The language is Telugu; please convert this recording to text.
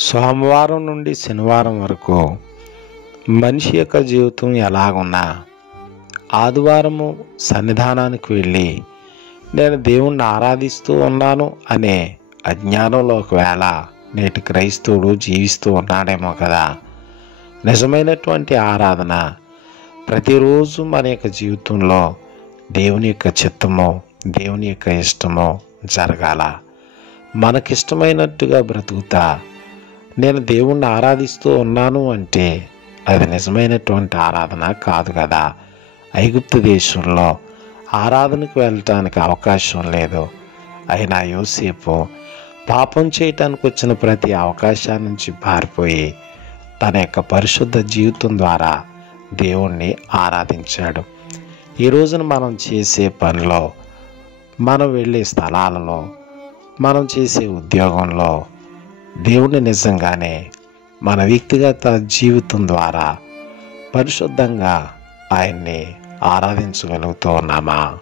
సోమవారం నుండి శనివారం వరకు మనిషి యొక్క జీవితం ఎలాగున్నా ఆదివారము సన్నిధానానికి వెళ్ళి నేను దేవుణ్ణి ఆరాధిస్తూ ఉన్నాను అనే అజ్ఞానంలో ఒకవేళ నేటి క్రైస్తవుడు జీవిస్తూ ఉన్నాడేమో కదా. నిజమైనటువంటి ఆరాధన ప్రతిరోజు మన యొక్క జీవితంలో దేవుని యొక్క చిత్తము, దేవుని యొక్క ఇష్టము జరగాల. మనకిష్టమైనట్టుగా బ్రతుకుతా నేను దేవుణ్ణి ఆరాధిస్తూ ఉన్నాను అంటే అది నిజమైనటువంటి ఆరాధన కాదు కదా. ఐగుప్తు దేశంలో ఆరాధనకు వెళ్ళటానికి అవకాశం లేదు. అయినా యోసేపు పాపం చేయటానికి వచ్చిన ప్రతి అవకాశాన్ని నుంచి పారిపోయి తన యొక్క పరిశుద్ధ జీవితం ద్వారా దేవుణ్ణి ఆరాధించాడు. ఈ రోజున మనం చేసే పనిలో, మనం వెళ్ళే స్థలాలలో, మనం చేసే ఉద్యోగంలో దేవుణ్ణి నిజంగానే మన వ్యక్తిగత జీవితం ద్వారా పరిశుద్ధంగా ఆయన్ని ఆరాధించగలుగుతూ ఉన్నామా?